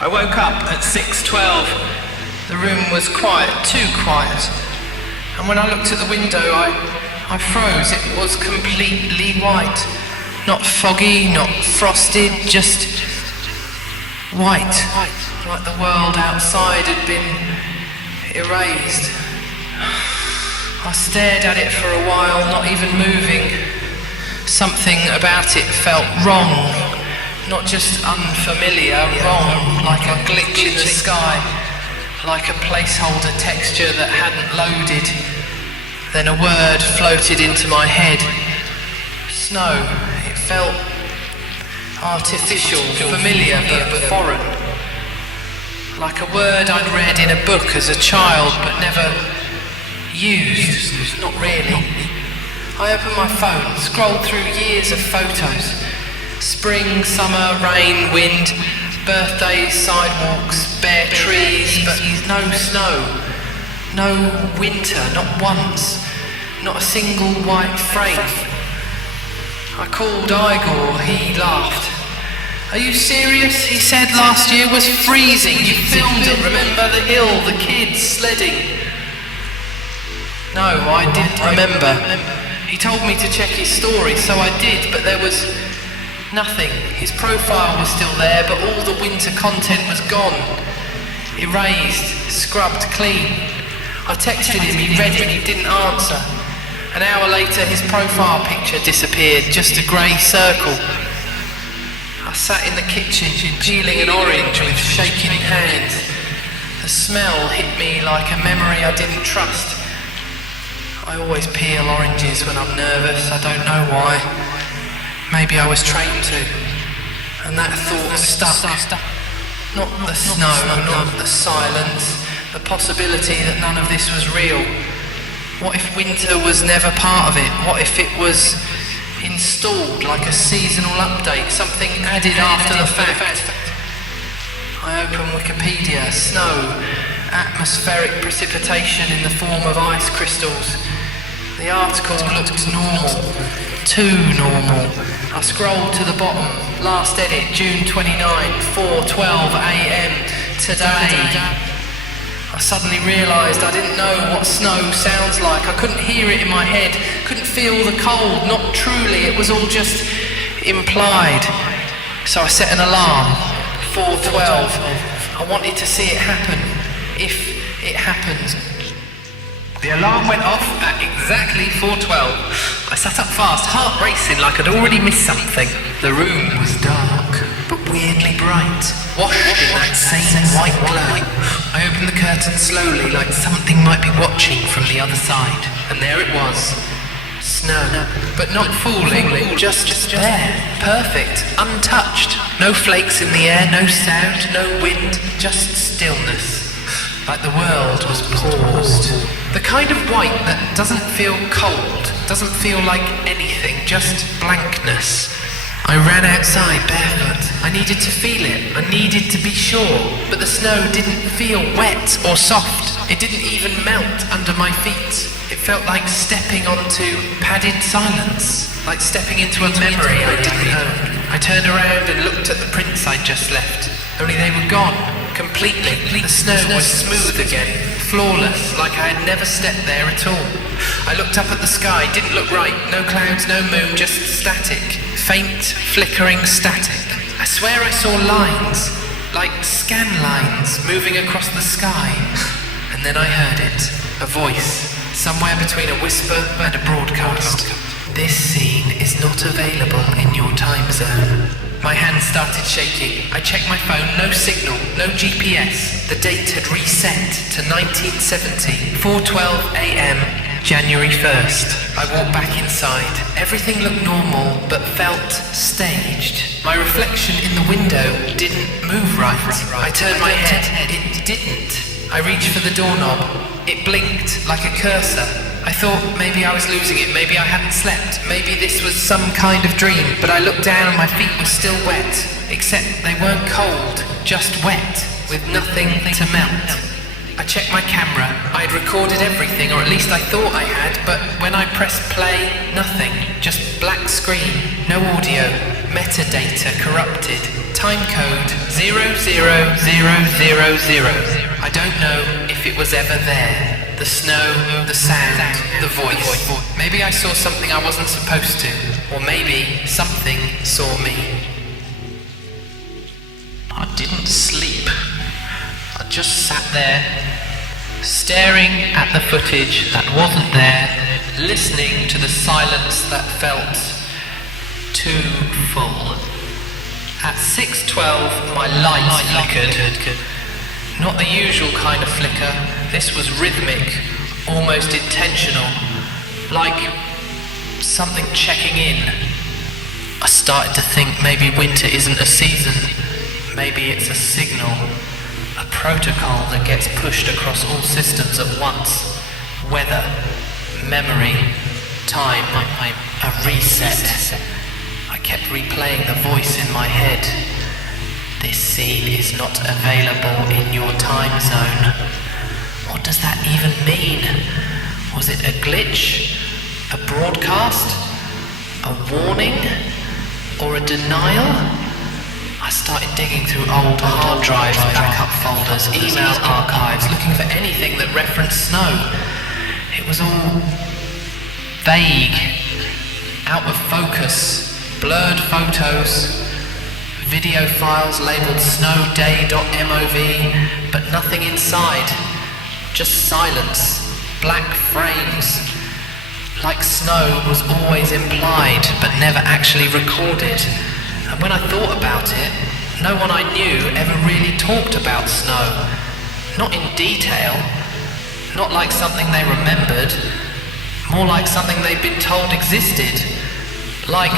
I woke up at 6:12. The room was quiet, too quiet. And when I looked at the window, I froze. It was completely white. Not foggy, not frosted, just white. Like the world outside had been erased. I stared at it for a while, not even moving. Something about it felt wrong. Not just unfamiliar, wrong, like a glitch in the sky, like a placeholder texture that hadn't loaded. Then a word floated into my head. Snow. It felt artificial, familiar but foreign. Like a word I'd read in a book as a child but never used. Not really. I opened my phone, scrolled through years of photos. Spring, summer, rain, wind, birthdays, sidewalks, bare trees, but no snow. No winter, not once. Not a single white frame. I called Igor, he laughed. Are you serious? He said last year was freezing. You filmed it, remember the hill, the kids sledding. No, I did remember. He told me to check his story, so I did, but there was nothing. His profile was still there, but all the winter content was gone. Erased, scrubbed clean. I texted him, he read it, he didn't answer. An hour later, his profile picture disappeared, just a grey circle. I sat in the kitchen, peeling an orange with shaking hands. The smell hit me like a memory I didn't trust. I always peel oranges when I'm nervous, I don't know why. Maybe I was trained to. And that thought stuck. Not the snow, not the silence, the possibility that none of this was real. What if winter was never part of it? What if it was installed like a seasonal update, something added after the fact? I open Wikipedia. Snow, atmospheric precipitation in the form of ice crystals. The article looked normal, too normal. I scrolled to the bottom. Last edit, June 29, 4:12 a.m. Today. I suddenly realised I didn't know what snow sounds like. I couldn't hear it in my head, couldn't feel the cold, not truly. It was all just implied. So I set an alarm, 4:12. I wanted to see it happen, if it happens. The alarm went off at exactly 4:12. I sat up fast, heart racing like I'd already missed something. The room was dark, but weirdly bright, washed in that same white glow. I opened the curtain slowly, like something might be watching from the other side. And there it was. Snow. But not falling, just there. Perfect, untouched. No flakes in the air, no sound, no wind, just stillness. Like the world was paused. The kind of white that doesn't feel cold, doesn't feel like anything, just blankness. I ran outside barefoot. I needed to feel it. I needed to be sure. But the snow didn't feel wet or soft. It didn't even melt under my feet. It felt like stepping onto padded silence. Like stepping into a memory I didn't own. I turned around and looked at the prints I'd just left. Only they were gone. Completely. The snow was smooth again. Flawless. Like I had never stepped there at all. I looked up at the sky. Didn't look right. No clouds, no moon, just static. Faint, flickering static. I swear I saw lines, like scan lines, moving across the sky. And then I heard it, a voice, somewhere between a whisper and a broadcast. This scene is not available in your time zone. My hands started shaking. I checked my phone, no signal, no GPS. The date had reset to 1970, 4:12 a.m. January 1st. I walked back inside. Everything looked normal, but felt staged. My reflection in the window didn't move right. I turned my head. It didn't. I reached for the doorknob. It blinked like a cursor. I thought maybe I was losing it. Maybe I hadn't slept. Maybe this was some kind of dream. But I looked down. My feet were still wet. Except they weren't cold, just wet, with nothing to melt. I checked my camera. I had recorded everything, or at least I thought I had, but when I pressed play, nothing. Just black screen, no audio, metadata corrupted, Time code 00000. I don't know if it was ever there. The snow, the sound, the voice. Maybe I saw something I wasn't supposed to, or maybe something saw me. I didn't sleep. I just sat there, staring at the footage that wasn't there, listening to the silence that felt too full. At 6:12, my light flickered. Not the usual kind of flicker. This was rhythmic, almost intentional, like something checking in. I started to think maybe winter isn't a season. Maybe it's a signal, a protocol that gets pushed across all systems at once. Weather, memory, time, a reset. I kept replaying the voice in my head. This scene is not available in your time zone. What does that even mean? Was it a glitch? A broadcast? A warning? Or a denial? I started digging through old hard drives, backup folders, email archives, looking for anything that referenced snow. It was all vague, out of focus, blurred photos, video files labelled snowday.mov, but nothing inside. Just silence, black frames. Like snow was always implied, but never actually recorded. And when I thought about it, no one I knew ever really talked about snow. Not in detail, not like something they remembered, more like something they'd been told existed. Like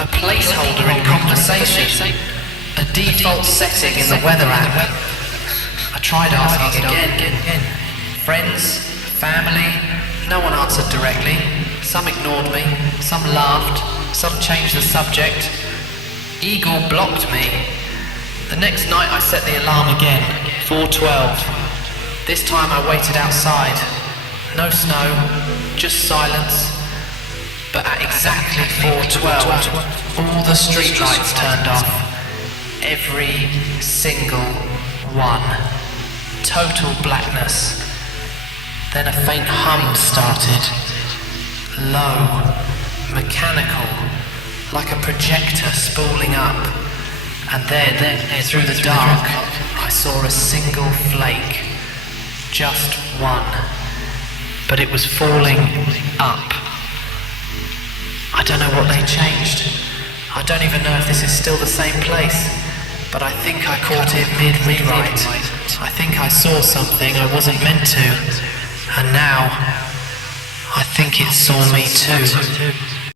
a placeholder in conversation, a default setting in the weather app. I tried asking again. Friends, family, no one answered directly. Some ignored me, some laughed, some changed the subject. Eagle blocked me. The next night I set the alarm again, 4:12. This time I waited outside. No snow, just silence. But at exactly 4:12, all the street lights turned off. Every single one. Total blackness. Then a faint hum started. Low, mechanical, like a projector spooling up. And then, through the dark, I saw a single flake. Just one. But it was falling up. I don't know what they changed. I don't even know if this is still the same place. But I think I caught it mid-rewrite. I think I saw something I wasn't meant to. And now, I think it saw me too.